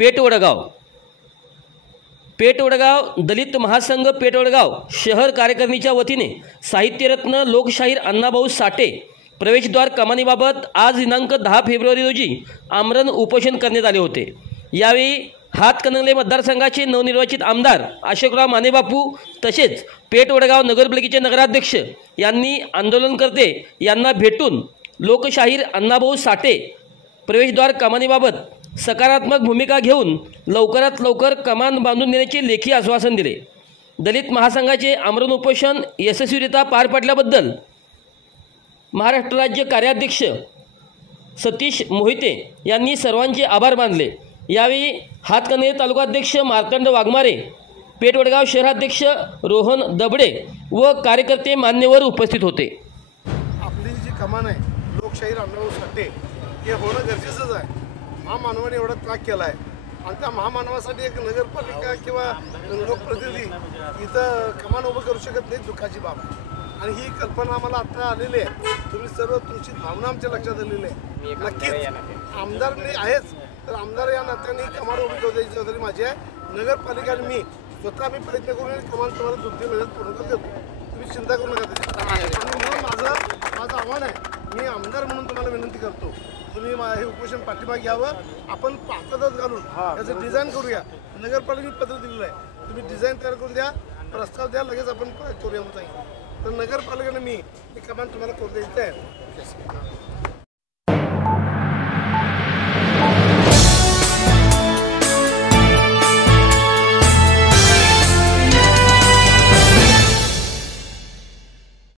पेठवडगाव दलित महासंघ पेठवडगाव शहर कार्यकारिणीच्या वतीने साहित्यरत्न लोकशाहीर अण्णाभाऊ साठे प्रवेशद्वार कमानीबाबत आज दिनांक 10 फेब्रुवारी रोजी आमरण उपोषण करण्यात आले होते। यावेळी हातकणंगले मतदारसंघाचे नवनिर्वाचित आमदार अशोकराव मानेबापू तसेच पेठवडगाव नगरपालिकेचे नगराध्यक्ष यांनी आंदोलनकर्ते यांना भेटून लोकशाहीर अण्णाभाऊ साठे प्रवेशद्वार कमानीबाबत सकारात्मक भूमिका घेऊन लवकरात लवकर कमान बांधून देण्याचे लेखी आश्वासन दिले। दलित महासंघाचे आमरण उपोषण यशस्वीरित्या पार पडल्याबद्दल महाराष्ट्र राज्य कार्याध्यक्ष सतीश मोहिते यांनी सर्वांचे आभार मानले। यावेळी हातकणंगले तालुकाध्यक्ष मार्तंड वाघमारे, पेठवडगाव शहराध्यक्ष रोहन दबडे व कार्यकर्ते मान्यवर उपस्थित होते। आपली जी कमान आहे लोकशाहीर अण्णाभाऊ साठे हे होणं गरजेचंच आहे। महामानवाने एवढा त्याग केला आहे आणि त्या महामानवासाठी एक नगरपालिका किंवा लोकप्रतिनिधी इथं कमान उभं करू शकत नाही, दुःखाची बाब आहे। आणि ही कल्पना आम्हाला आता आलेली आहे। तुम्ही सर्व तुमची भावना आमच्या लक्षात आलेली आहे। नक्कीच आमदार मी आहेच, तर आमदार या नात्याने कमान उभी करू द्यायची जबाबदारी माझी आहे। नगरपालिकेने मी स्वतः प्रयत्न करून कमान तुम्हाला 2-3 महिन्यात पूर्ण करून देतो, तुम्ही चिंता करू नका त्याची। आणि म्हणून माझं आव्हान आहे, मी आमदार म्हणून तुम्हाला विनंती करतो, तुम्ही हे उपोषण पाठीमागे घ्यावं। आपण पात्रताच घालून त्याचं डिझाईन करूया। नगरपालिकेने पत्र दिलेलं आहे, तुम्ही डिझाईन तयार करून द्या, प्रस्ताव द्या, लगेच आपण करूया म्हणून सांगितलं। तर नगरपालिकेने मी हे कमान तुम्हाला करून द्यायचं आहे।